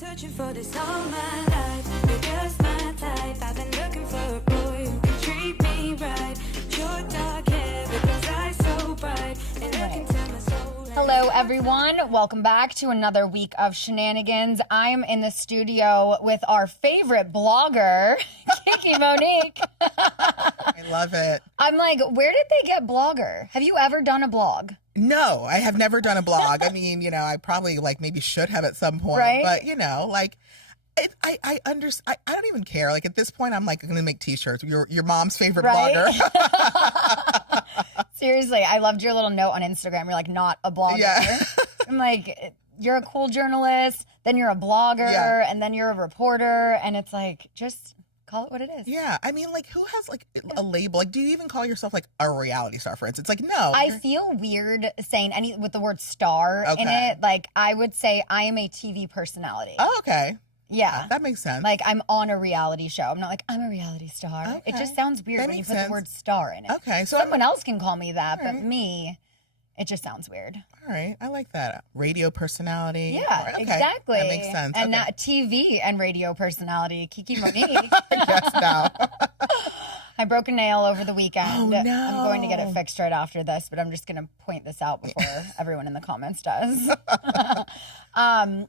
searching for this all my life. You're just my type. I've been looking for a boy who can treat me right. Your dark hair, but those eyes so bright. And look into my soul. Hello, everyone. Welcome back to another week of Scheananigans. I'm in the studio with our favorite blogger, Kiki Monique. I love it. I'm like, where did they get blogger? Have you ever done a blog? No, I have never done a blog. I mean, you know, I probably maybe should have at some point, right? But you know, I understand. I don't even care. Like at this point, I'm like going to make T-shirts. Your mom's favorite blogger. Seriously, I loved your little note on Instagram. You're like, not a blogger. Yeah. I'm like, you're a cool journalist, then you're a blogger, and then you're a reporter, and it's like, just call it what it is. Yeah, I mean, like, who has a label? Like, do you even call yourself like a reality star? For instance, like, no. I feel weird saying any with the word star in it. Like, I would say I am a TV personality. Oh, okay. Yeah. That makes sense. Like, I'm on a reality show. I'm not like, I'm a reality star. Okay. It just sounds weird when you put the word star in it. Okay. So someone else can call me that, but me, it just sounds weird. All right. I like that. Radio personality. Yeah, okay. Exactly. That makes sense. And not TV and radio personality, Kiki Monique. Yes, now. I broke a nail over the weekend. Oh, no. I'm going to get it fixed right after this, but I'm just going to point this out before everyone in the comments does.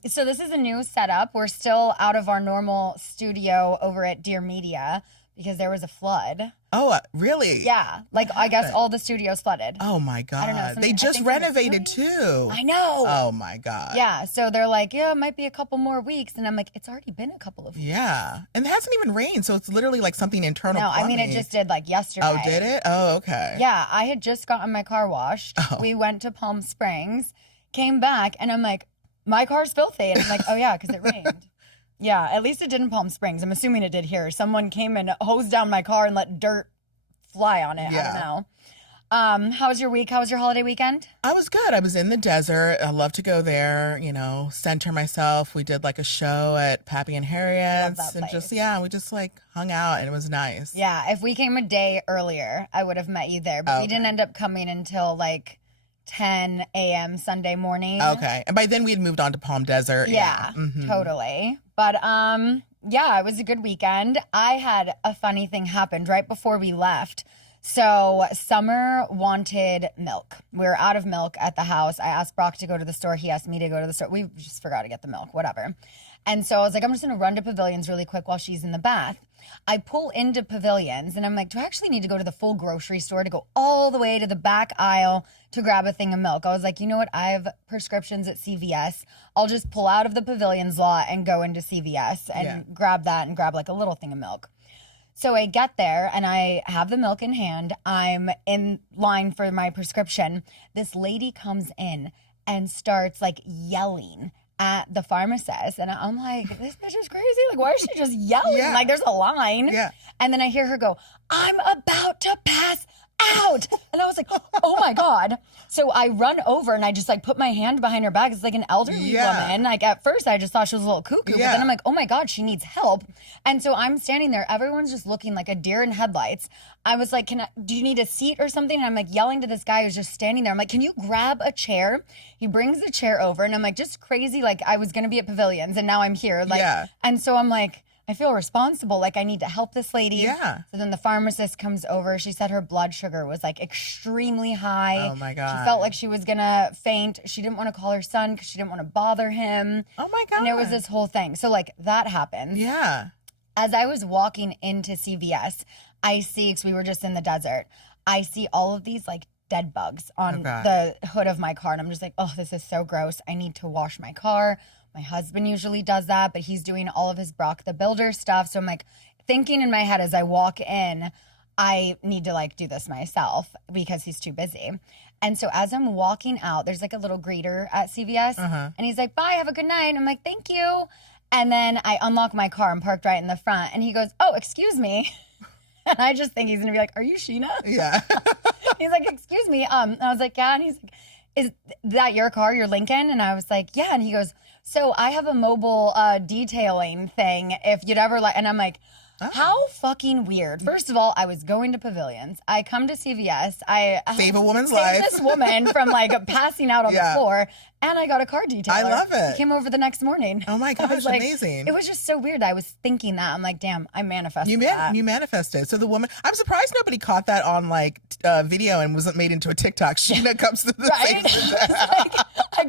So this is a new setup. We're still out of our normal studio over at Dear Media because there was a flood. Oh, really? Yeah. Like, I guess all the studios flooded. Oh, my God. I don't know. They just renovated, too. I know. Oh, my God. Yeah. So they're like, yeah, it might be a couple more weeks. And I'm like, it's already been a couple of weeks. Yeah. And it hasn't even rained. So it's literally like something internal. No, I mean, it just did like yesterday. Oh, did it? Oh, okay. Yeah. I had just gotten my car washed. Oh. We went to Palm Springs, came back, and I'm like, my car's filthy. And I'm like, oh, yeah, because it rained. Yeah, at least it did in Palm Springs. I'm assuming it did here. Someone came and hosed down my car and let dirt fly on it. Yeah. I don't know. How was your week? How was your holiday weekend? I was good. I was in the desert. I love to go there, you know, center myself. We did like a show at Pappy and Harriet's and we just like hung out and it was nice. Yeah, if we came a day earlier, I would have met you there. But we didn't end up coming until like 10 a.m. Sunday morning. Okay. And by then we had moved on to Palm Desert. Yeah, totally. But yeah, it was a good weekend. I had a funny thing happen right before we left. So Summer wanted milk. We were out of milk at the house. I asked Brock to go to the store. He asked me to go to the store. We just forgot to get the milk, whatever. And so I was like, I'm just going to run to Pavilions really quick while she's in the bath. I pull into Pavilions and I'm like, do I actually need to go to the full grocery store to go all the way to the back aisle to grab a thing of milk? I was like, you know what? I have prescriptions at CVS. I'll just pull out of the Pavilions lot and go into CVS and grab that and grab like a little thing of milk. So I get there and I have the milk in hand. I'm in line for my prescription. This lady comes in and starts like yelling at the pharmacist. And I'm like, this bitch is crazy. Like, why is she just yelling? Yeah. Like, there's a line. Yeah. And then I hear her go, I'm about to pass out. And I was like, oh my God. So I run over and I just like put my hand behind her back. It's like an elderly woman. Like at first I just thought she was a little cuckoo, but then I'm like, oh my God, she needs help. And so I'm standing there. Everyone's just looking like a deer in headlights. I was like, do you need a seat or something? And I'm like yelling to this guy who's just standing there. I'm like, can you grab a chair? He brings the chair over and I'm like, just crazy. Like I was going to be at Pavilions and now I'm here. Like, and so I'm like, I feel responsible. Like I need to help this lady. Yeah. So then the pharmacist comes over. She said her blood sugar was like extremely high. Oh my God. She felt like she was going to faint. She didn't want to call her son because she didn't want to bother him. Oh my God. And there was this whole thing. So like that happened. Yeah. As I was walking into CVS, I see, because we were just in the desert, I see all of these like dead bugs on the hood of my car. And I'm just like, oh, this is so gross. I need to wash my car. My husband usually does that, but he's doing all of his Brock the Builder stuff. So I'm like thinking in my head as I walk in, I need to like do this myself because he's too busy. And so as I'm walking out, there's like a little greeter at CVS and he's like, bye, have a good night. And I'm like, thank you. And then I unlock my car. I'm parked right in the front and he goes, oh, excuse me. And I just think he's going to be like, are you Scheana? Yeah. He's like, excuse me. And I was like, yeah. And he's like, is that your car, your Lincoln? And I was like, yeah. And he goes, so I have a mobile detailing thing if you'd ever like, and I'm like, How fucking weird. First of all, I was going to Pavilions. I come to CVS. I Save a woman's life. this woman from like passing out on the floor, and I got a car detailer. I love it. He came over the next morning. Oh my gosh, like, amazing. It was just so weird. I was thinking that. I'm like, damn, I manifested that. You manifested. So the woman, I'm surprised nobody caught that on like video and wasn't made into a TikTok. Scheana comes to the right? Like, I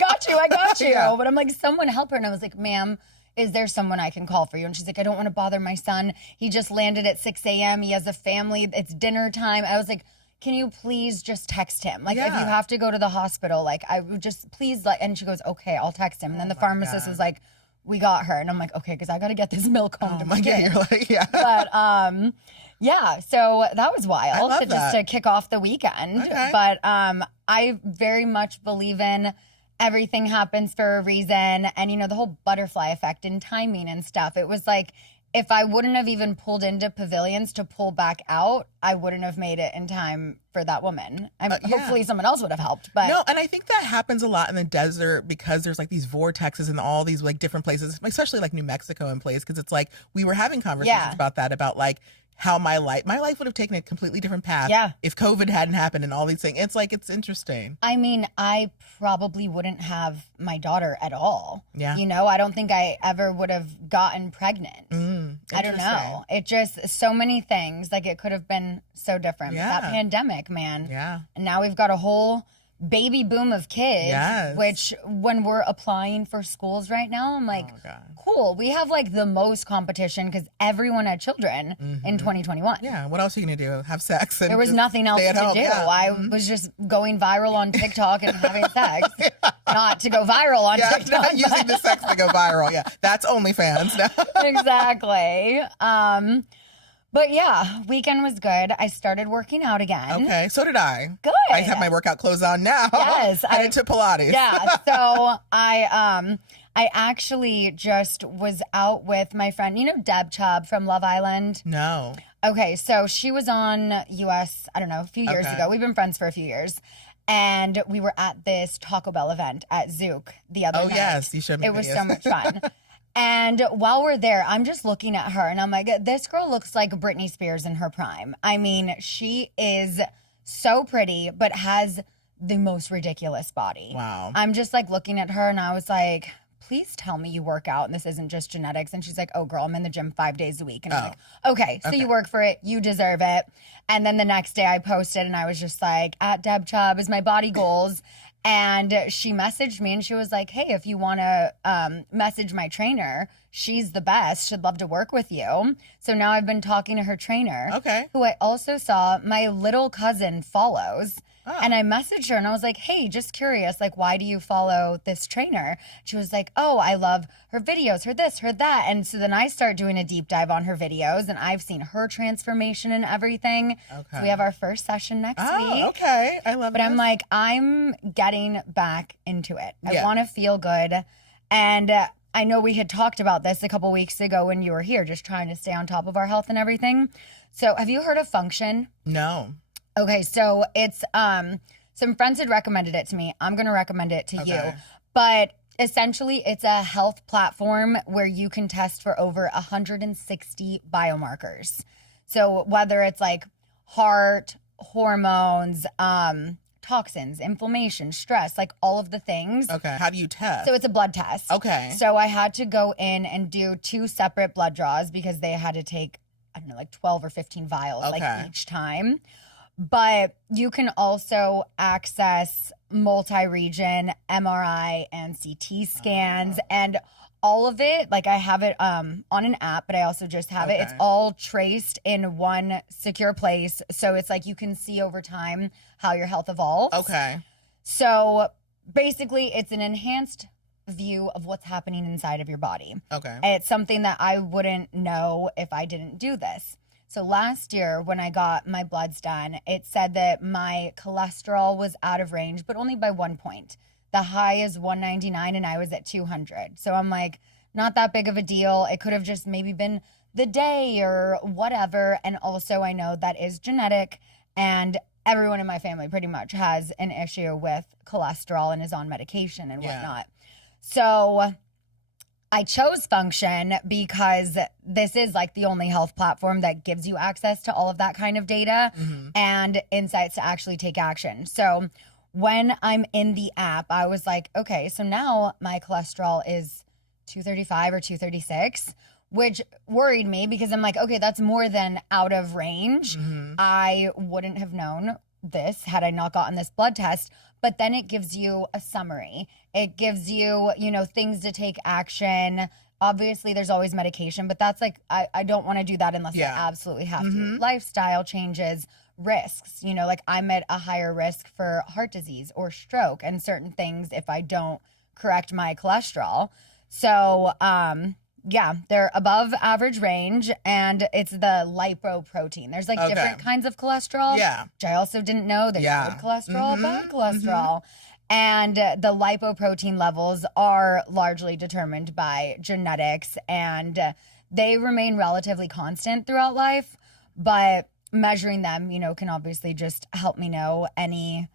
got you. Yeah. But I'm like, someone help her. And I was like, ma'am, is there someone I can call for you? And she's like, I don't want to bother my son. He just landed at 6 a.m. He has a family. It's dinner time. I was like, can you please just text him? Like, if you have to go to the hospital, like, I would just please, like, and she goes, okay, I'll text him. And then the pharmacist was like, we got her. And I'm like, okay, because I got to get this milk home to my kid. You're like, yeah. But, yeah, so that was wild just to kick off the weekend. Okay. But I very much believe in everything happens for a reason. And, you know, the whole butterfly effect and timing and stuff. It was like, if I wouldn't have even pulled into Pavilions to pull back out, I wouldn't have made it in time for that woman. Hopefully someone else would have helped. But no, and I think that happens a lot in the desert because there's like these vortexes in all these like different places, especially like New Mexico and place, because it's like we were having conversations about that, about like how my life would have taken a completely different path if COVID hadn't happened and all these things. It's like, it's interesting. I mean, I probably wouldn't have my daughter at all. Yeah. You know, I don't think I ever would have gotten pregnant. I don't know. It just, so many things, like it could have been so different. Yeah. That pandemic, man. Yeah. And now we've got a whole baby boom of kids, which when we're applying for schools right now, I'm like, cool. We have like the most competition because everyone had children in 2021. Yeah. What else are you going to do? Have sex? And there was nothing else to do. Yeah. I was just going viral on TikTok and having sex. Not to go viral on TikTok. Not using the sex to go viral. Yeah. That's OnlyFans now. Exactly. But yeah, weekend was good. I started working out again. Okay, so did I. Good. I have my workout clothes on now. Yes. Headed to Pilates. Yeah. So I actually just was out with my friend, you know Deb Chubb from Love Island? No. Okay, so she was on US, I don't know, a few years ago. We've been friends for a few years. And we were at this Taco Bell event at Zook the other night. Oh, yes. You showed me It was so much fun. And while we're there, I'm just looking at her and I'm like, this girl looks like Britney Spears in her prime. I mean, she is so pretty, but has the most ridiculous body. Wow. I'm just like looking at her and I was like, please tell me you work out and this isn't just genetics. And she's like, oh girl, I'm in the gym 5 days a week. And I'm like, okay, so you work for it, you deserve it. And then the next day I posted and I was just like, at Deb Chubb is my body goals. And she messaged me and she was like, hey, if you want to message my trainer, she's the best. She'd love to work with you. So now I've been talking to her trainer, who I also saw my little cousin follows. And I messaged her and I was like, hey, just curious, like, why do you follow this trainer? She was like, oh, I love her videos, her this, her that. And so then I start doing a deep dive on her videos and I've seen her transformation and everything. So we have our first session next week. Okay. I love it. But I'm like, I'm getting back into it. I want to feel good. And I know we had talked about this a couple weeks ago when you were here, just trying to stay on top of our health and everything. So have you heard of Function? No. Okay, so it's some friends had recommended it to me. I'm going to recommend it to you. But essentially, it's a health platform where you can test for over 160 biomarkers. So whether it's like heart, hormones, toxins, inflammation, stress, like all of the things. Okay, how do you test? So it's a blood test. Okay. So I had to go in and do 2 separate blood draws because they had to take, I don't know, like 12 or 15 vials like each time. But you can also access multi-region MRI and CT scans and all of it. Like I have it on an app, but I also just have it. It's all traced in one secure place. So it's like you can see over time how your health evolves. Okay. So basically it's an enhanced view of what's happening inside of your body. Okay. And it's something that I wouldn't know if I didn't do this. So last year when I got my bloods done, it said that my cholesterol was out of range, but only by 1 point. The high is 199 and I was at 200. So I'm like, not that big of a deal. It could have just maybe been the day or whatever. And also I know that is genetic and everyone in my family pretty much has an issue with cholesterol and is on medication and whatnot. So I chose Function because this is like the only health platform that gives you access to all of that kind of data and insights to actually take action. So when I'm in the app, I was like, okay, so now my cholesterol is 235 or 236, which worried me because I'm like, okay, that's more than out of range. I wouldn't have known this had I not gotten this blood test. But then it gives you a summary. It gives you, you know, things to take action. Obviously, there's always medication, but that's like, I don't want to do that unless I absolutely have to. Lifestyle changes, risks, you know, like I'm at a higher risk for heart disease or stroke and certain things if I don't correct my cholesterol. So, yeah, they're above average range, and it's the lipoprotein. There's like different kinds of cholesterol, which I also didn't know. There's good cholesterol, bad cholesterol. And the lipoprotein levels are largely determined by genetics, and they remain relatively constant throughout life. But measuring them, you know, can obviously just help me know any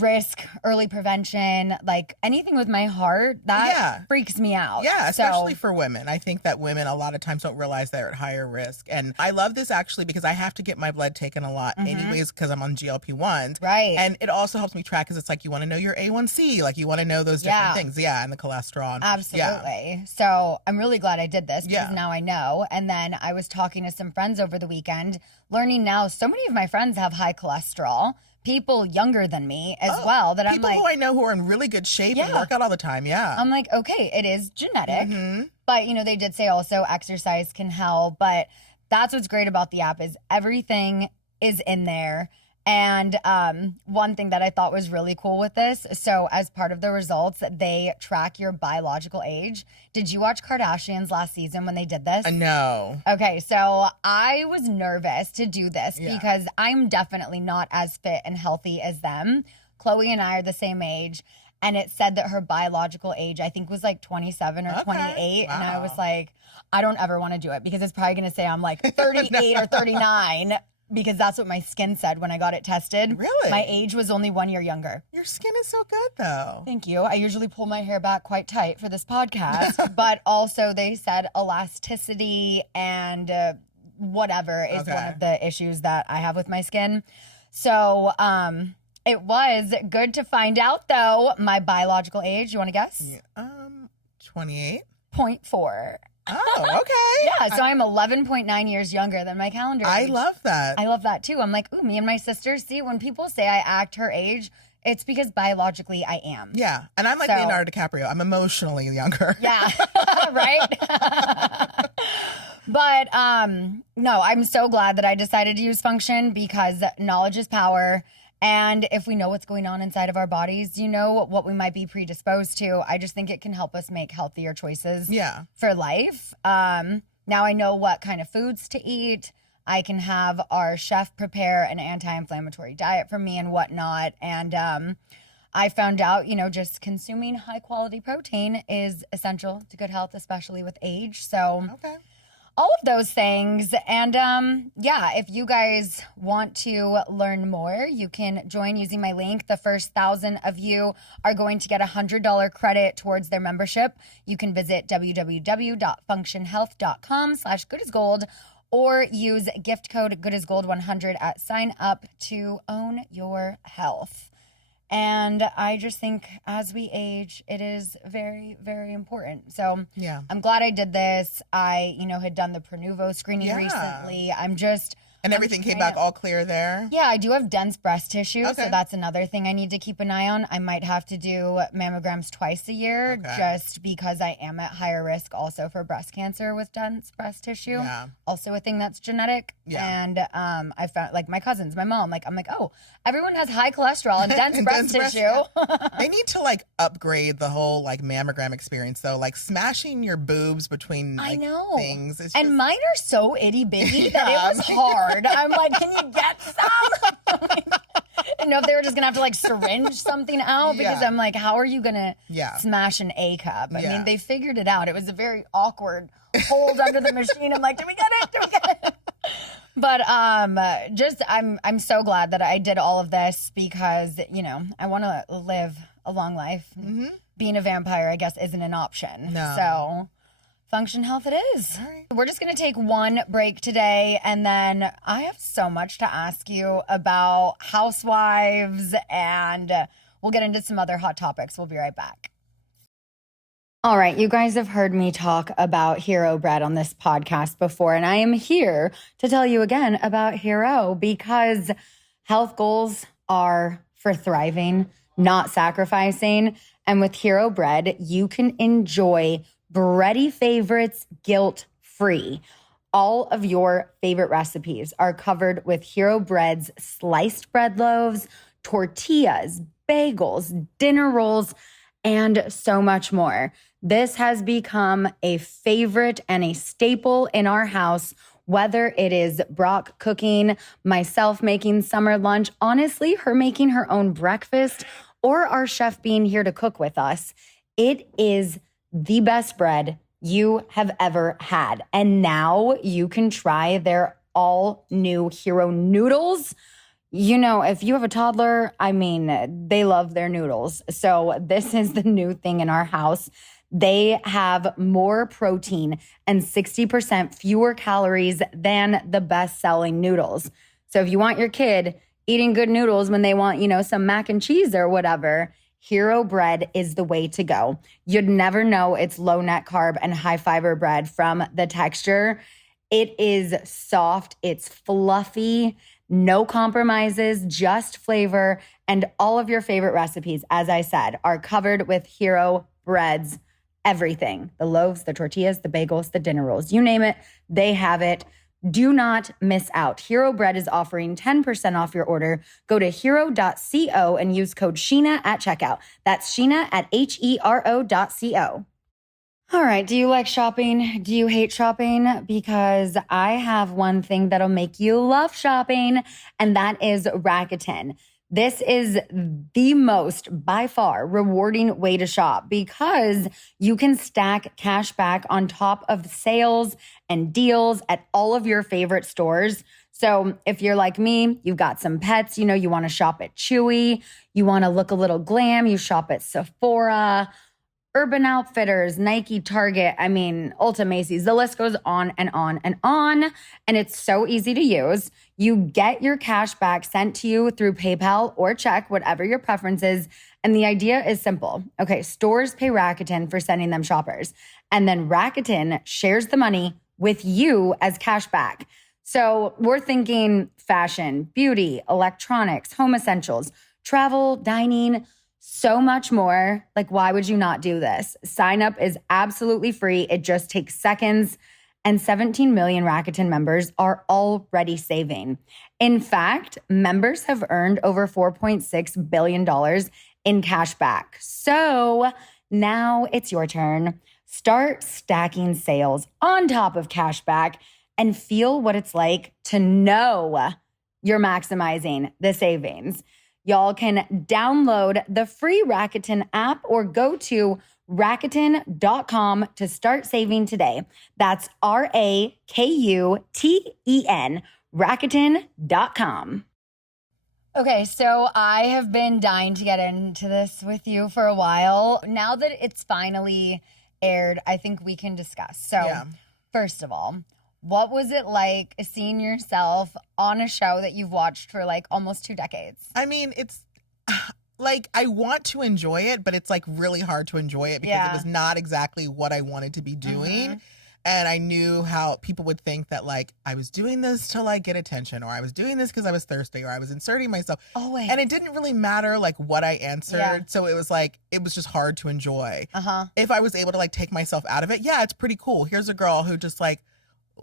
risk, early prevention, like anything with my heart, that freaks me out. Yeah, especially for women. I think that women a lot of times don't realize they're at higher risk. And I love this actually because I have to get my blood taken a lot anyways because I'm on GLP-1s. Right. And it also helps me track because it's like you want to know your A1C, like you want to know those different things. Yeah, and the cholesterol. Absolutely. Yeah. So I'm really glad I did this because now I know. And then I was talking to some friends over the weekend, learning now so many of my friends have high cholesterol. People younger than me as well that I'm like, people who I know who are in really good shape and work out all the time. Yeah. I'm like, okay, it is genetic, but you know, they did say also exercise can help, but that's what's great about the app is everything is in there. And one thing that I thought was really cool with this, so as part of the results, they track your biological age. Did you watch Kardashians last season when they did this? No. Okay, so I was nervous to do this because I'm definitely not as fit and healthy as them. Chloe and I are the same age, and it said that her biological age, I think, was like 27 or 28, and I was like, I don't ever want to do it because it's probably going to say I'm like 38 or 39. Because that's what my skin said when I got it tested. Really? My age was only 1 year younger. Your skin is so good, though. Thank you. I usually pull my hair back quite tight for this podcast. But also they said elasticity and whatever is one of the issues that I have with my skin. So it was good to find out, though, my biological age. You want to guess? 28. 0.4. Oh, okay. Yeah, so I'm 11.9 years younger than my calendar age. I love that. I love that too. I'm like, ooh, me and my sister, see, when people say I act her age, it's because biologically I am. Yeah, and I'm like Leonardo DiCaprio. I'm emotionally younger. Yeah, right? But no, I'm so glad that I decided to use Function because knowledge is power. And if we know what's going on inside of our bodies, you know what we might be predisposed to. I just think it can help us make healthier choices for life. Now I know what kind of foods to eat. I can have our chef prepare an anti-inflammatory diet for me and whatnot. And I found out, you know, just consuming high quality protein is essential to good health, especially with age. So all of those things. And yeah, if you guys want to learn more, you can join using my link. The first 1,000 of you are going to get $100 credit towards their membership. You can visit www.functionhealth.com/goodasgold or use gift code goodasgold100 at sign up to own your health. And I just think as we age, it is very, very important. So I'm glad I did this. I, you know, had done the Pronuvo screening recently. And everything came back all clear there? Yeah, I do have dense breast tissue, so that's another thing I need to keep an eye on. I might have to do mammograms twice a year just because I am at higher risk also for breast cancer with dense breast tissue. Yeah. Also a thing that's genetic. Yeah. And I found, like, my cousins, my mom, like, I'm like, oh, everyone has high cholesterol and dense breast tissue. They need to, like, upgrade the whole, like, mammogram experience, though. Like, smashing your boobs between, like, things. It's and mine are so itty-bitty that it was hard. I'm like, can you get some? I know if they were just going to have to like syringe something out because I'm like, how are you going to smash an A cup? I mean, they figured it out. It was a very awkward hold under the machine. I'm like, do we get it? Do we get it? But just I'm so glad that I did all of this because, you know, I want to live a long life. Being a vampire, I guess, isn't an option. No. So Function Health it is. All right. We're just going to take one break today, and then I have so much to ask you about housewives, and we'll get into some other hot topics. We'll be right back. All right, you guys have heard me talk about Hero Bread on this podcast before, and I am here to tell you again about Hero because health goals are for thriving, not sacrificing. And with Hero Bread, you can enjoy bready favorites guilt-free. All of your favorite recipes are covered with Hero Bread's sliced bread loaves, tortillas, bagels, dinner rolls, and so much more. This has become a favorite and a staple in our house, whether it is Brock cooking, myself making summer lunch, honestly, her making her own breakfast, or our chef being here to cook with us. It is the best bread you have ever had. And now you can try their all new Hero noodles. You know, if you have a toddler, I mean, they love their noodles. So this is the new thing in our house. They have more protein and 60% fewer calories than the best-selling noodles. So if you want your kid eating good noodles when they want, you know, some mac and cheese or whatever, Hero Bread is the way to go. You'd never know it's low net carb and high fiber bread from the texture. It is soft, it's fluffy, no compromises, just flavor, and all of your favorite recipes, as I said, are covered with Hero Bread's everything. The loaves, the tortillas, the bagels, the dinner rolls, you name it, they have it. Do not miss out. Hero Bread is offering 10% off your order. Go to hero.co and use code Scheana at checkout. That's Scheana at HERO.co. All right. Do you like shopping? Do you hate shopping? Because I have one thing that'll make you love shopping, and that is Rakuten. This is the most, by far, rewarding way to shop because you can stack cash back on top of sales and deals at all of your favorite stores. So if you're like me, you've got some pets, you know, you want to shop at Chewy, you want to look a little glam, you shop at Sephora, Urban Outfitters, Nike, Target, I mean, Ulta, Macy's, the list goes on and on and on. And it's so easy to use. You get your cash back sent to you through PayPal or check, whatever your preference is. And the idea is simple. Okay, stores pay Rakuten for sending them shoppers. And then Rakuten shares the money with you as cash back. So we're thinking fashion, beauty, electronics, home essentials, travel, dining, so much more. Like, why would you not do this? Sign up is absolutely free. It just takes seconds. And 17 million Rakuten members are already saving. In fact, members have earned over $4.6 billion in cash back. So now it's your turn. Start stacking sales on top of cash back and feel what it's like to know you're maximizing the savings. Y'all can download the free Rakuten app or go to Rakuten.com to start saving today. That's Rakuten, Rakuten.com. Okay, so I have been dying to get into this with you for a while. Now that it's finally aired, I think we can discuss. So, First of all, what was it like seeing yourself on a show that you've watched for like almost 2 decades? I mean, it's like, I want to enjoy it, but it's like really hard to enjoy it because it was not exactly what I wanted to be doing. Mm-hmm. And I knew how people would think that like I was doing this to like get attention, or I was doing this because I was thirsty, or I was inserting myself. Always. And it didn't really matter like what I answered. Yeah. So it was like, it was just hard to enjoy. If I was able to like take myself out of it, yeah, it's pretty cool. Here's a girl who just like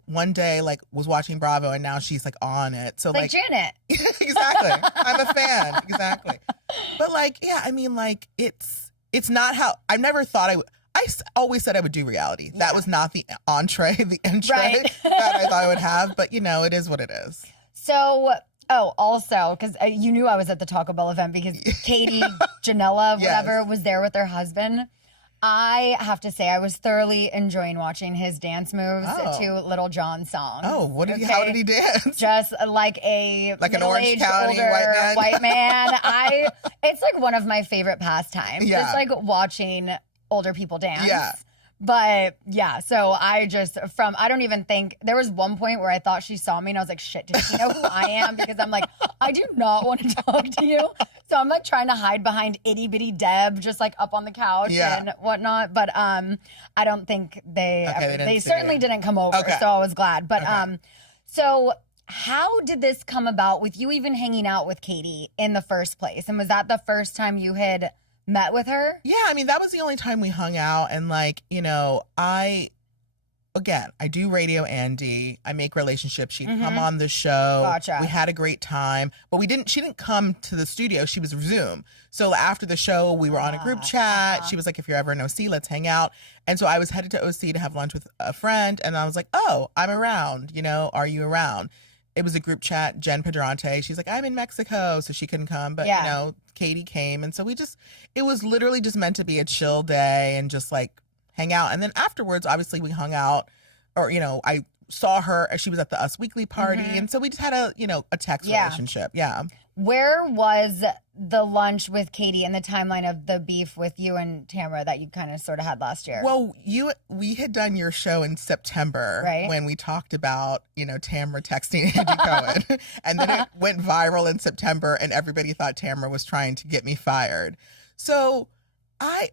one day like was watching Bravo and now she's like on it. So like Janet. Exactly. I'm a fan. Exactly. But like, yeah, I mean like it's not how I never thought I always said I would do reality. That was not the entree that I thought I would have. But you know, it is what it is. So, also, because you knew I was at the Taco Bell event because Katie, Janela, whatever, was there with her husband. I have to say, I was thoroughly enjoying watching his dance moves to Little John's song. Oh, how did he dance? Just like an Orange County older white man. It's like one of my favorite pastimes. Yeah. Just like watching older people dance. Yeah. But yeah, so I don't even think, there was one point where I thought she saw me and I was like, shit, does she know who I am? Because I'm like, I do not want to talk to you. So I'm like trying to hide behind itty bitty Deb, just like up on the couch and whatnot. But I don't think they certainly didn't come over. So I was glad. But so how did this come about with you even hanging out with Katie in the first place? And was that the first time you had met with her? Yeah, I mean, that was the only time we hung out. And like, you know, I do radio Andy. I make relationships. She'd come on the show. Gotcha. We had a great time. But she didn't come to the studio. She was Zoom. So after the show, we were on a group chat. She was like, if you're ever in OC, let's hang out. And so I was headed to OC to have lunch with a friend. And I was like, oh, I'm around. You know, are you around? It was a group chat. Jen Pedrante, she's like, I'm in Mexico, so she couldn't come. But, you know, Katie came. And so it was literally just meant to be a chill day and just like hang out. And then afterwards, obviously, we hung out. Or, you know, I saw her as she was at the Us Weekly party. And so we just had a text relationship. Yeah. Where was the lunch with Katie in the timeline of the beef with you and Tamara that you kind of sort of had last year? Well, we had done your show in September when we talked about, you know, Tamara texting Andy Cohen. And then it went viral in September and everybody thought Tamara was trying to get me fired. So I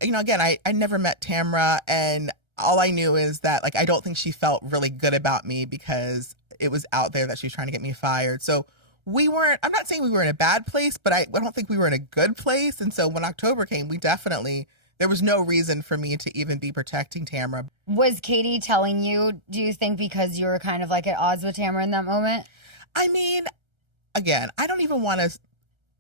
never met Tamara, and all I knew is that, like, I don't think she felt really good about me because it was out there that she was trying to get me fired. So I'm not saying we were in a bad place, but I don't think we were in a good place. And so when October came, there was no reason for me to even be protecting Tamara. Was Katie telling you, do you think because you were kind of like at odds with Tamara in that moment? I mean, again, I don't even want to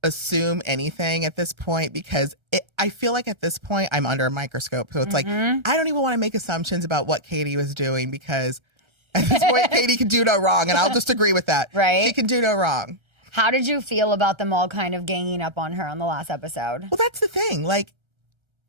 assume anything at this point because I feel like at this point I'm under a microscope. So it's like, I don't even want to make assumptions about what Katie was doing because at this point Katie can do no wrong, and I'll just agree with that. Right. She can do no wrong. How did you feel about them all kind of ganging up on her on the last episode? Well, that's the thing. Like,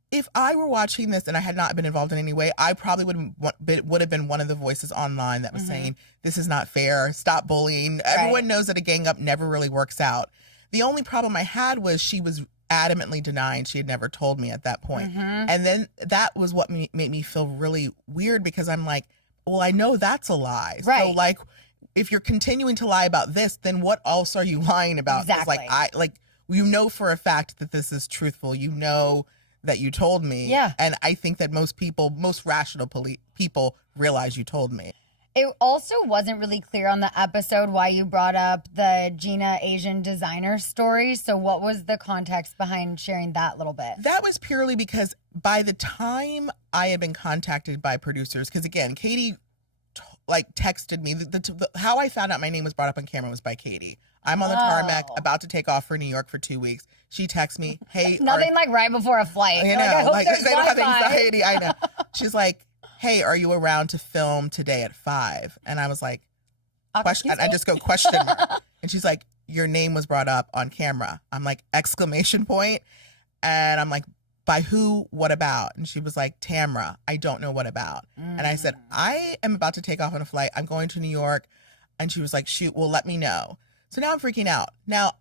if I were watching this and I had not been involved in any way, I probably would have been one of the voices online that was saying, this is not fair, stop bullying. Everyone knows that a gang up never really works out. The only problem I had was she was adamantly denying she had never told me at that point. And then that was what made me feel really weird because I'm like, well, I know that's a lie. Right. So, like, if you're continuing to lie about this, then what else are you lying about? Exactly. You know for a fact that this is truthful. You know that you told me. Yeah. And I think that most rational people realize you told me. It also wasn't really clear on the episode why you brought up the Gina Asian designer story. So what was the context behind sharing that little bit? That was purely because by the time I had been contacted by producers, because again, Katie texted me. How I found out my name was brought up on camera was by Katie. I'm on the tarmac about to take off for New York for 2 weeks. She texts me, hey. Nothing like right before a flight. I know. I hope they don't have Wi-Fi. anxiety. I know. She's like, hey, are you around to film today at 5? And I was like, question. I just go question mark. And she's like, your name was brought up on camera. I'm like, exclamation point. And I'm like, by who? What about? And she was like, Tamara, I don't know what about. And I said, I am about to take off on a flight. I'm going to New York. And she was like, shoot, well, let me know. So now I'm freaking out. Now,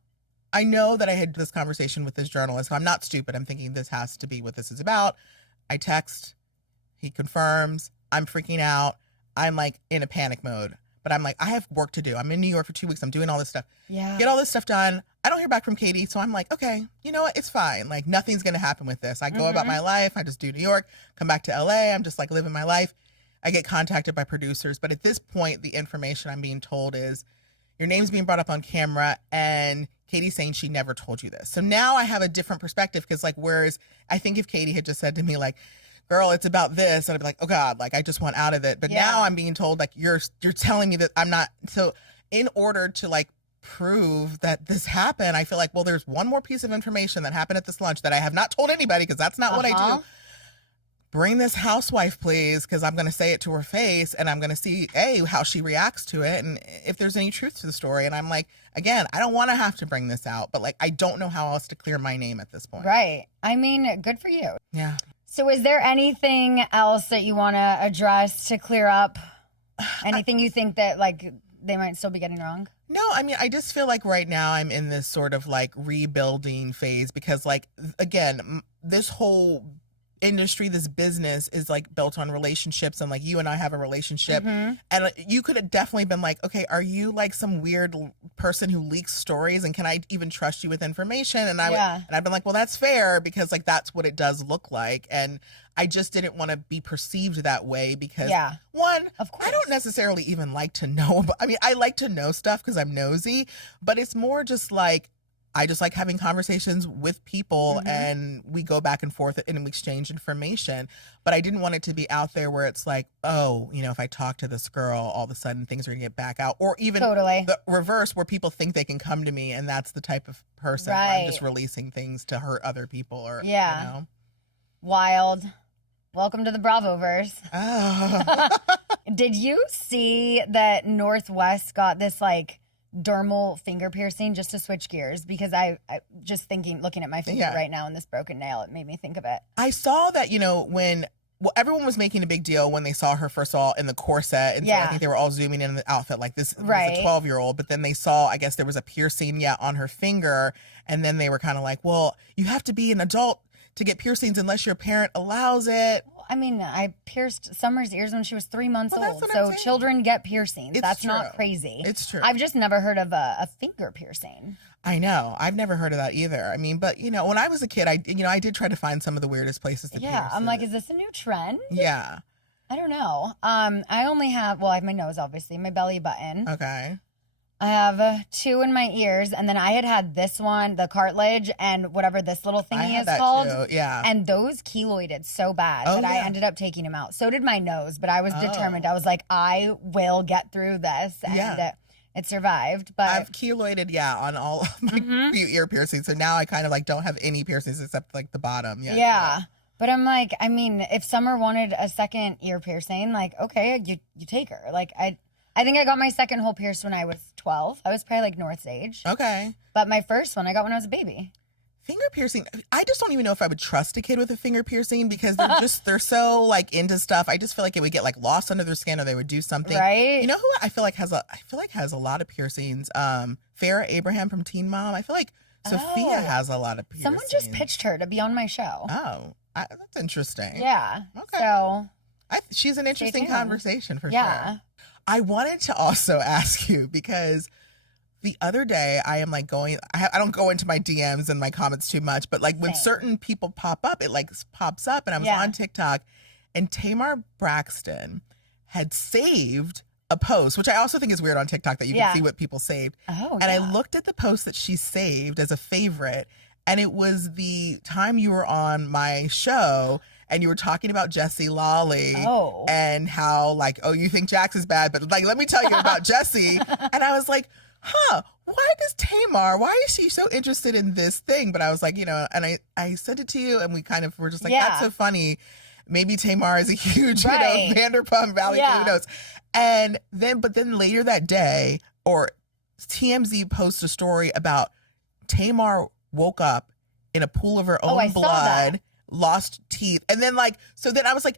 I know that I had this conversation with this journalist. So I'm not stupid. I'm thinking this has to be what this is about. I text. He confirms. I'm freaking out. I'm like in a panic mode. But I'm like, I have work to do. I'm in New York for 2 weeks. I'm doing all this stuff. Yeah. Get all this stuff done. I don't hear back from Katie. So I'm like, okay, you know what? It's fine. Like, nothing's going to happen with this. I go about my life. I just do New York, come back to LA. I'm just like living my life. I get contacted by producers. But at this point, the information I'm being told is your name's being brought up on camera and Katie's saying she never told you this. So now I have a different perspective because, like, whereas I think if Katie had just said to me, like, girl, it's about this, I'd be like, oh God, like, I just want out of it. But now I'm being told, like, you're telling me that I'm not. So in order to, like, prove that this happened, I feel like, well, there's one more piece of information that happened at this lunch that I have not told anybody because that's not what I do. Bring this housewife, please, because I'm going to say it to her face and I'm going to see, how she reacts to it and if there's any truth to the story. And I'm like, again, I don't want to have to bring this out, but, like, I don't know how else to clear my name at this point. Right. I mean, good for you. Yeah. So is there anything else that you want to address to clear up? Anything you think that, like, they might still be getting wrong? No, I mean, I just feel like right now I'm in this sort of, like, rebuilding phase because, like, again, this whole industry, this business is like built on relationships, and like you and I have a relationship, and you could have definitely been like, okay, are you like some weird person who leaks stories, and can I even trust you with information? And I've been like, well, that's fair, because like that's what it does look like. And I just didn't want to be perceived that way, because one, of course, I don't necessarily even like to know, I mean, I like to know stuff because I'm nosy, but it's more just like, I just like having conversations with people, and we go back and forth and we exchange information. But I didn't want it to be out there where it's like, oh, you know, if I talk to this girl, all of a sudden things are going to get back out. Or even the reverse, where people think they can come to me, and that's the type of person where I'm just releasing things to hurt other people. Or, you know. Wild. Welcome to the Bravoverse. Oh. Did you see that Northwest got this like dermal finger piercing, just to switch gears, because I just looking at my finger right now and this broken nail, it made me think of it. I saw that, you know, everyone was making a big deal when they saw her first of all in the corset, and so I think they were all zooming in on the outfit like this was a 12-year-old, but then they saw, I guess there was a piercing on her finger, and then they were kind of like, well, you have to be an adult to get piercings unless your parent allows it. I mean, I pierced Summer's ears when she was 3 months old. So children get piercings. That's true. Not crazy. It's true. I've just never heard of a finger piercing. I know. I've never heard of that either. I mean, but you know, when I was a kid, I did try to find some of the weirdest places to pierce. Yeah, I'm like, is this a new trend? Yeah. I don't know. I only have, I have my nose, obviously, my belly button. Okay. I have 2 in my ears, and then I had this one, the cartilage, and whatever this little thingy is called. Too. Yeah. And those keloided so bad that I ended up taking them out. So did my nose, but I was determined. I was like, I will get through this, and it survived. But I've keloided, on all of my few ear piercings. So now I kind of like don't have any piercings except like the bottom. Yeah. But I'm like, I mean, if Summer wanted a second ear piercing, like, okay, you take her. Like, I think I got my second hole pierced when I was 12. I was probably like North's age. Okay. But my first one I got when I was a baby. Finger piercing. I just don't even know if I would trust a kid with a finger piercing, because they're so like into stuff. I just feel like it would get like lost under their skin, or they would do something. Right. You know who I feel like has a lot of piercings? Farrah Abraham from Teen Mom. I feel like Sophia has a lot of piercings. Someone just pitched her to be on my show. Oh, that's interesting. Yeah. Okay. So she's an interesting conversation for sure. I wanted to also ask you, because the other day I am like I don't go into my DMs and my comments too much, but like when certain people pop up, it like pops up, and I was on TikTok, and Tamar Braxton had saved a post, which I also think is weird on TikTok, that you can see what people saved. And I looked at the post that she saved as a favorite, and it was the time you were on my show, and you were talking about Jessie Lawley and how like, oh, you think Jax is bad, but like, let me tell you about Jessie. And I was like, why is she so interested in this thing? But I was like, you know, and I sent it to you, and we kind of were just like, that's so funny. Maybe Tamar is a huge, you know, Vanderpump Valley, who knows? And then, but then later that day, or TMZ posted a story about Tamar woke up in a pool of her own blood, lost teeth, and then like, so then I was like,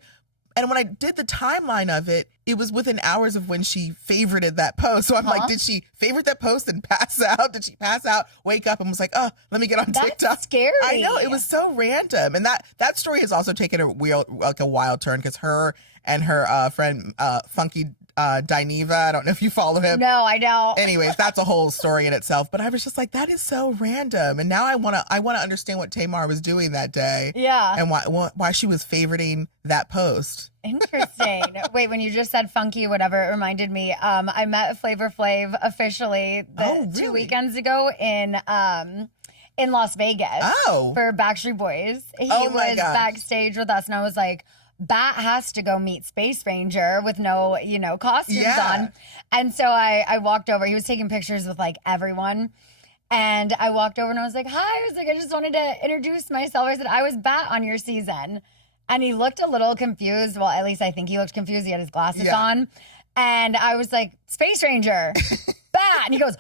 and when I did the timeline of it, it was within hours of when she favorited that post. So I'm like, did she favorite that post and pass out? Did she pass out, wake up, and was like, oh, let me get on TikTok? That's scary. I know, it was so random. And that story has also taken a wild turn, because her and her friend Funky Dineva, I don't know if you follow him. No, I don't. Anyways, that's a whole story in itself. But I was just like, that is so random. And now I wanna understand what Tamar was doing that day. Yeah. And why she was favoriting that post. Interesting. Wait, when you just said funky, whatever, it reminded me. I met Flavor Flav officially 2 weekends ago in Las Vegas. For Backstreet Boys. He was backstage with us, and I was like, Bat has to go meet Space Ranger with no, you know, costumes on. And so I walked over. He was taking pictures with like everyone. And I walked over and I was like, hi. I was like, I just wanted to introduce myself. I said, I was Bat on your season. And he looked a little confused. Well, at least I think he looked confused. He had his glasses on. And I was like, Space Ranger, Bat. And he goes,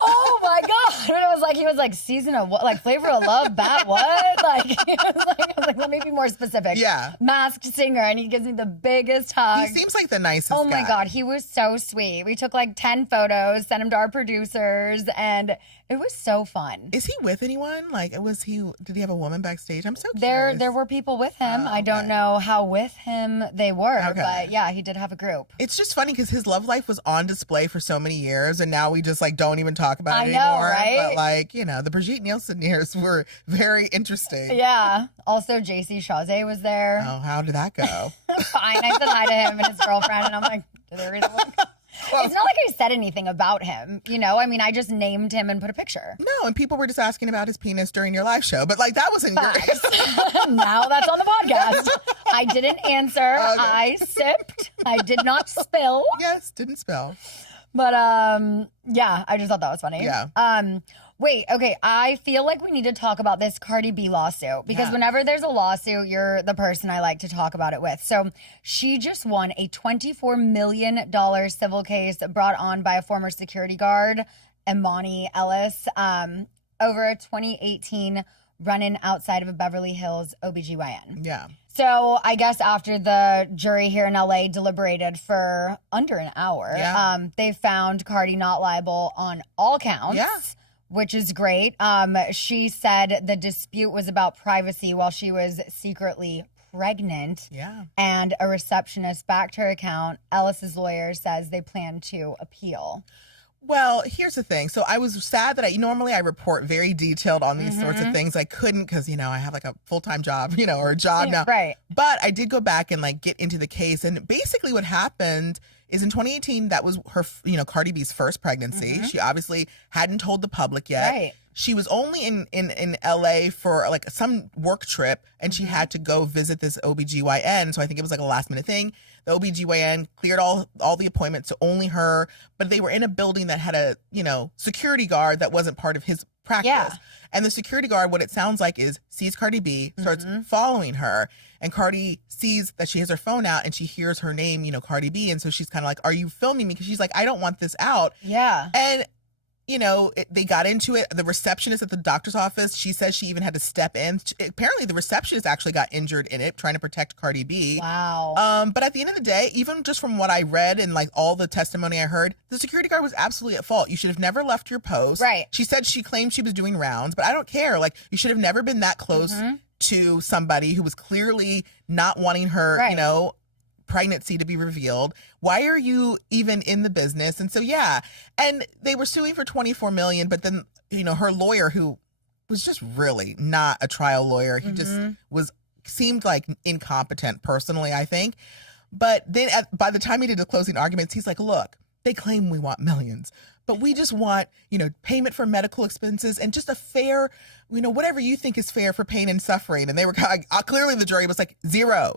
Oh my God. And it was like, he was like, season of what? Like, flavor of love, bat what? Like, he was like, I was like, let me be more specific. Yeah. Masked Singer. And he gives me the biggest hug. He seems like the nicest Oh my guy. God. He was so sweet. We took like 10 photos, sent them to our producers, and it was so fun. Is he with anyone? Like, did he have a woman backstage? I'm so There curious. were people with him. I don't okay. know how with him they were, Okay. but yeah, he did have a group. It's just funny because his love life was on display for so many years, and now we just like don't even talk about it I know, anymore. right? But like, the Brigitte Nielsen years were very interesting. Yeah. Also, JC Chazé was there. Oh, how did that go? Fine. I said hi to him and his girlfriend, and I'm like, did they read the book? Well, It's not like I said anything about him, I mean, I just named him and put a picture. no, and people were just asking about his penis during your live show, but like that wasn't Facts. Now that's on the podcast. I didn't answer. I sipped. I did not spill. Yes, didn't spell. But yeah, I just thought that was funny. Yeah. Wait, okay, I feel like we need to talk about this Cardi B lawsuit because Yeah. whenever there's a lawsuit, you're the person I like to talk about it with. So she just won a $24 million civil case brought on by a former security guard, Imani Ellis, over a 2018 run-in outside of a Beverly Hills OBGYN. Yeah. So I guess after the jury here in LA deliberated for under an hour, Yeah. they found Cardi not liable on all counts. Yeah. Which is great. She said the dispute was about privacy while she was secretly pregnant. Yeah. And a receptionist backed her account. Ellis's lawyer says they plan to appeal. Well, here's the thing. So I was sad that normally I report very detailed on these sorts of things. I couldn't because, I have like a full-time job, or a job now. Right. But I did go back and like get into the case. And basically what happened is in 2018, that was her, Cardi B's first pregnancy. She obviously hadn't told the public yet. Right. She was only in LA for like some work trip, and she had to go visit this OBGYN. So I think it was like a last minute thing. The OBGYN cleared all the appointments to only her, but they were in a building that had a, security guard that wasn't part of his practice. Yeah. And the security guard, what it sounds like is sees Cardi B, starts following her, and Cardi sees that she has her phone out and she hears her name, Cardi B. And so she's kind of like, are you filming me? Because she's like, I don't want this out. Yeah. And they got into it. The receptionist at the doctor's office, she says she even had to step in. Apparently, the receptionist actually got injured in it, trying to protect Cardi B. Wow. But at the end of the day, even just from what I read and like all the testimony I heard, the security guard was absolutely at fault. You should have never left your post. Right. She said she claimed she was doing rounds, but I don't care. Like, you should have never been that close to somebody who was clearly not wanting her, Right. Pregnancy to be revealed. Why are you even in the business? And so, yeah. And they were suing for $24 million, but then, her lawyer, who was just really not a trial lawyer, he just seemed like incompetent personally, I think. But then by the time he did the closing arguments, he's like, look, they claim we want millions, but we just want, payment for medical expenses and just a fair, whatever you think is fair for pain and suffering. And they were clearly the jury was like $0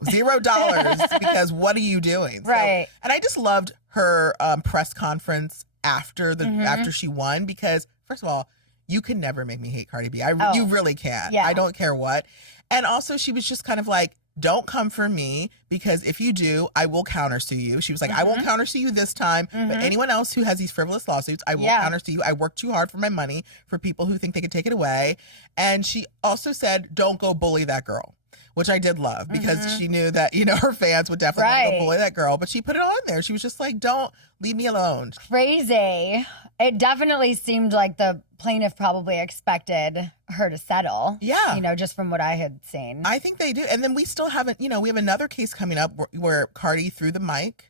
because what are you doing? Right. So, and I just loved her press conference after after she won, because first of all, you can never make me hate Cardi B. You really can't. Yeah. I don't care what. And also she was just kind of like, don't come for me, because if you do, I will countersue you. She was like, I won't countersue you this time, but anyone else who has these frivolous lawsuits, I will countersue you. I work too hard for my money for people who think they could take it away. And she also said, don't go bully that girl, which I did love, because she knew that, her fans would definitely want to go bully that girl. But she put it on there. She was just like, don't leave me alone. Crazy. It definitely seemed like the plaintiff probably expected her to settle. Yeah. Just from what I had seen. I think they do. And then we still haven't, we have another case coming up where Cardi threw the mic.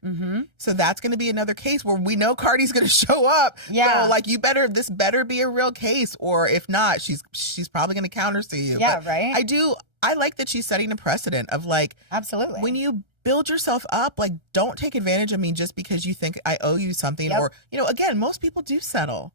So that's going to be another case where we know Cardi's going to show up. Yeah. So like, this better be a real case, or if not, she's probably going to countersue you. Yeah, But right? I like that she's setting a precedent of like, Absolutely. when you build yourself up, like, don't take advantage of me just because you think I owe you something. Yep. Or, again, most people do settle.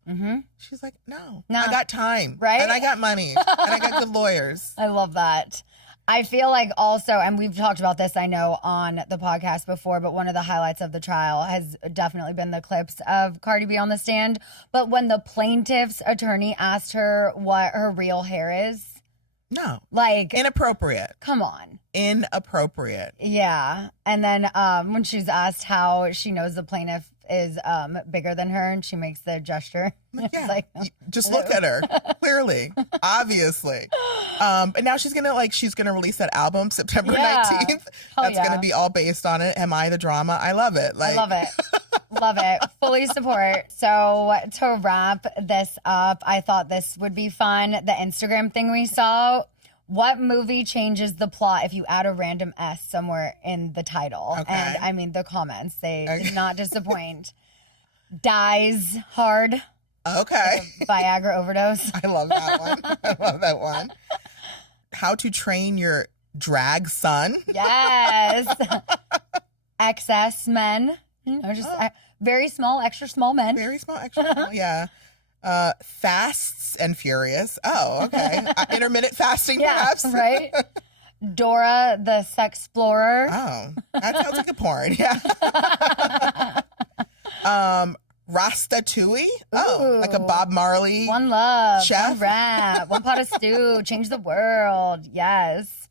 She's like, no, Nah. I got time. Right? And I got money. And I got good lawyers. I love that. I feel like also, and we've talked about this, I know, on the podcast before, but one of the highlights of the trial has definitely been the clips of Cardi B on the stand. But when the plaintiff's attorney asked her what her real hair is, No. like, Inappropriate. come on. Inappropriate. Yeah. And then when she's asked how she knows the plaintiff is bigger than her, and she makes the gesture. Yeah, Like, just look at her. Clearly, obviously. And now she's gonna release that album September 19th. That's gonna be all based on it. Am I the drama? I love it. I love it. Love it. Fully support. So to wrap this up, I thought this would be fun. The Instagram thing we saw. What movie changes the plot if you add a random S somewhere in the title? Okay. And I mean, the comments, they did not disappoint. Dies hard. Okay. Viagra overdose. I love that one. I love that one. How to Train Your Drag Son. Yes. XS men. Just very small, extra small men. Very small, extra small, yeah. Fasts and Furious. Oh, okay. Intermittent fasting, perhaps. Right? Dora the Sexplorer. Oh, that sounds like a porn, yeah. Rastatouille. Oh, like a Bob Marley. One love, chef. one rap, one pot of stew, change the world. Yes.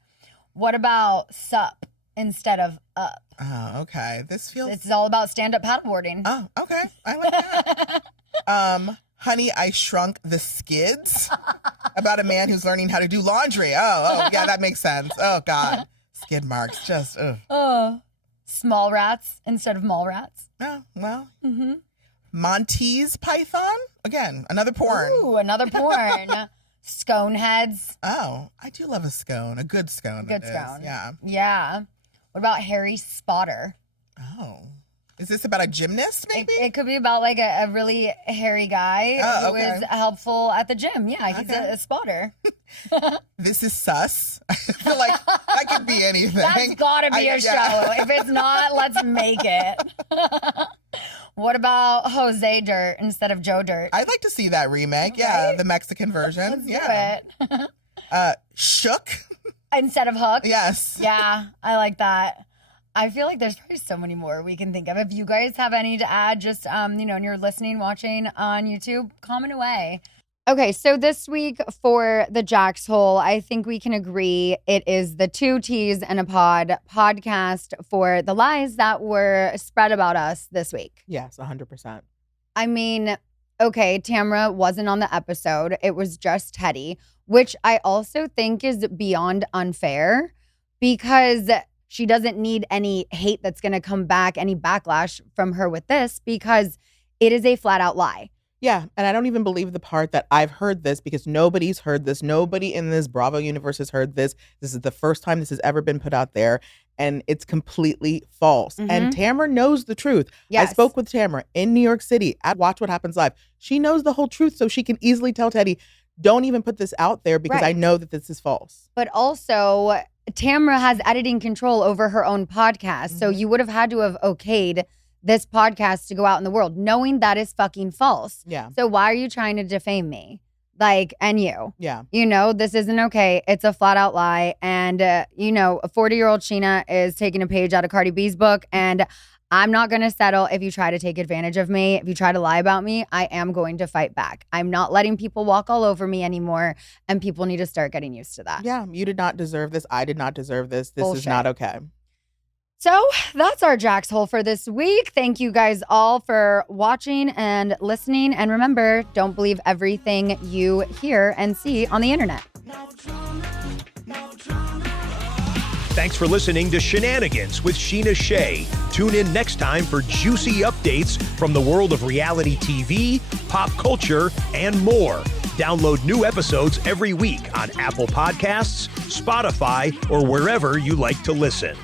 What about sup instead of up? Oh, okay. This It's all about stand-up paddleboarding. Oh, okay. I like that. Honey, I Shrunk the Skids. About a man who's learning how to do laundry. Oh, yeah, that makes sense. Oh, God. Skid marks. Just, ugh. Oh. Small rats instead of mall rats. Oh, well. Mm-hmm. Monty's Python. Again, another porn. Ooh, another porn. Scone heads. Oh, I do love a scone. A good scone. Good scone. Yeah. Yeah. What about Harry Spotter? Oh. Is this about a gymnast, maybe? It could be about like a really hairy guy who is helpful at the gym. Yeah, he's a spotter. This Is Sus. I feel like that could be anything. That's gotta be a show. If it's not, let's make it. What about Jose Dirt instead of Joe Dirt? I'd like to see that remake. Right? Yeah, the Mexican version. Let's do it. Shook. Instead of Hook? Yes. Yeah, I like that. I feel like there's probably so many more we can think of. If you guys have any to add, just, and you're listening, watching on YouTube, comment away. Okay, so this week for the Jack's Hole, I think we can agree it is the 2 T's and a Pod podcast for the lies that were spread about us this week. Yes, 100%. I mean, okay, Tamra wasn't on the episode. It was just Teddy, which I also think is beyond unfair because she doesn't need any hate that's going to come back, any backlash from her with this because it is a flat out lie. Yeah, and I don't even believe the part that I've heard this because nobody's heard this. Nobody in this Bravo universe has heard this. This is the first time this has ever been put out there, and it's completely false. Mm-hmm. And Tamara knows the truth. Yes. I spoke with Tamara in New York City at Watch What Happens Live. She knows the whole truth, so she can easily tell Teddy, don't even put this out there because I know that this is false. But also, Tamara has editing control over her own podcast, so you would have had to have okayed this podcast to go out in the world, knowing that is fucking false. Yeah. So why are you trying to defame me? And you. Yeah. This isn't okay. It's a flat out lie. And, a 40-year-old Scheana is taking a page out of Cardi B's book. And I'm not going to settle if you try to take advantage of me. If you try to lie about me, I am going to fight back. I'm not letting people walk all over me anymore. And people need to start getting used to that. Yeah. You did not deserve this. I did not deserve this. This Bullshit. is not okay. So that's our Jack's Hole for this week. Thank you guys all for watching and listening. And remember, don't believe everything you hear and see on the internet. Thanks for listening to Scheananigans with Scheana Shay. Tune in next time for juicy updates from the world of reality TV, pop culture, and more. Download new episodes every week on Apple Podcasts, Spotify, or wherever you like to listen.